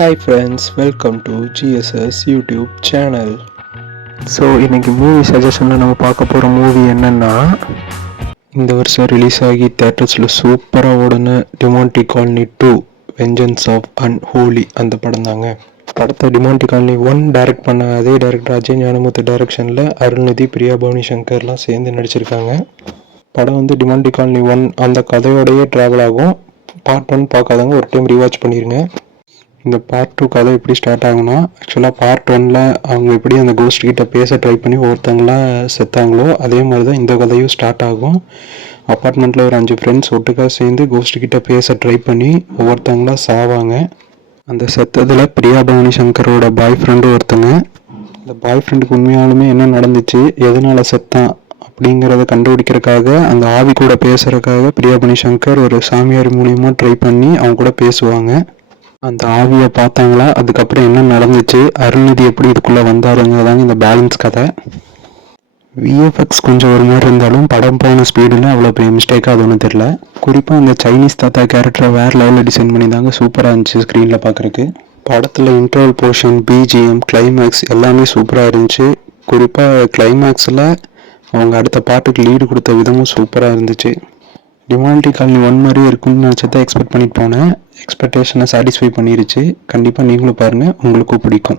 Hi friends, welcome to GSS YouTube channel. So இன்றைக்கி movie சஜஷனில் நம்ம பார்க்க போகிற மூவி என்னென்னா, இந்த வருஷம் ரிலீஸ் ஆகி தேட்டர்ஸில் சூப்பராக ஓடுன Demonte Colony 2 vengeance of unholy அந்த படம் தாங்க. படத்தை டிமாண்டி காலனி 1 டைரக்ட் பண்ண அதே டைரக்டர் அஜய் ஞானமுத்து டைரக்ஷனில் அருள்நிதி, பிரியா பவானி சங்கர்லாம் சேர்ந்து நடிச்சிருக்காங்க. படம் வந்து டிமாண்டி காலனி 1 அந்த கதையோடையே ட்ராவல் ஆகும். பார்ட் 1 பார்க்காதவங்க ஒரு டைம் ரீவாச் பண்ணிடுங்க. இந்த பார்ட் 2 கதை எப்படி ஸ்டார்ட் ஆகும்னா, ஆக்சுவலாக பார்ட் 1ல் அவங்க எப்படி அந்த கோஸ்ட் கிட்ட பேச ட்ரை பண்ணி ஒருத்தங்களாம் செத்தாங்களோ அதே மாதிரி தான் இந்த கதையும் ஸ்டார்ட் ஆகும். அப்பார்ட்மெண்ட்டில் ஒரு 5 ஃப்ரெண்ட்ஸ் ஒட்டுக்காக சேர்ந்து கோஸ்ட் கிட்ட பேச ட்ரை பண்ணி ஒவ்வொருத்தங்களாம் சாவாங்க. அந்த செத்ததில் பிரியா பவானி சங்கரோட பாய் ஃப்ரெண்டு ஒருத்தங்க. அந்த பாய் ஃப்ரெண்டுக்கு உண்மையாலுமே என்ன நடந்துச்சு, எதனால் செத்தான் அப்படிங்கிறத கண்டுபிடிக்கிறதுக்காக அந்த ஆவி கூட பேசுகிறதுக்காக பிரியா பவானி சங்கர் ஒரு சாமியார் மூலியமாக ட்ரை பண்ணி அவங்க கூட பேசுவாங்க. அந்த ஆவியை பார்த்தாங்களா, அதுக்கப்புறம் என்ன நடந்துச்சு, அருள்நிதி எப்படி இதுக்குள்ளே வந்தாருங்கிறதாங்க இந்த பேலன்ஸ் கதை. விஎஃப்எக்ஸ் கொஞ்சம் ஒரு மாதிரி இருந்தாலும் படம் போன ஸ்பீடில் அவ்வளோ பெரிய மிஸ்டேக்காக அது ஒன்றும் தெரியல. குறிப்பாக அந்த சைனீஸ் தாத்தா கேரக்டரை வேறு லெவலில் டிசைன் பண்ணி தாங்க சூப்பராக இருந்துச்சு ஸ்க்ரீனில் பார்க்குறக்கு. படத்தில் இன்ட்ரோல் போர்ஷன், பிஜிஎம், கிளைமேக்ஸ் எல்லாமே சூப்பராக இருந்துச்சு. குறிப்பாக கிளைமேக்ஸில் அவங்க அடுத்த பாட்டுக்கு லீடு கொடுத்த விதமும் சூப்பராக இருந்துச்சு. டிமாண்டி காலனி 1 மாதிரியே இருக்கும்னு நினச்சதை எக்ஸ்பெக்ட் பண்ணிட்டு போனேன். எக்ஸ்பெக்டேஷனை சாட்டிஸ்ஃபை பண்ணிருச்சு. கண்டிப்பாக நீங்களும் பாருங்கள், உங்களுக்கும் பிடிக்கும்.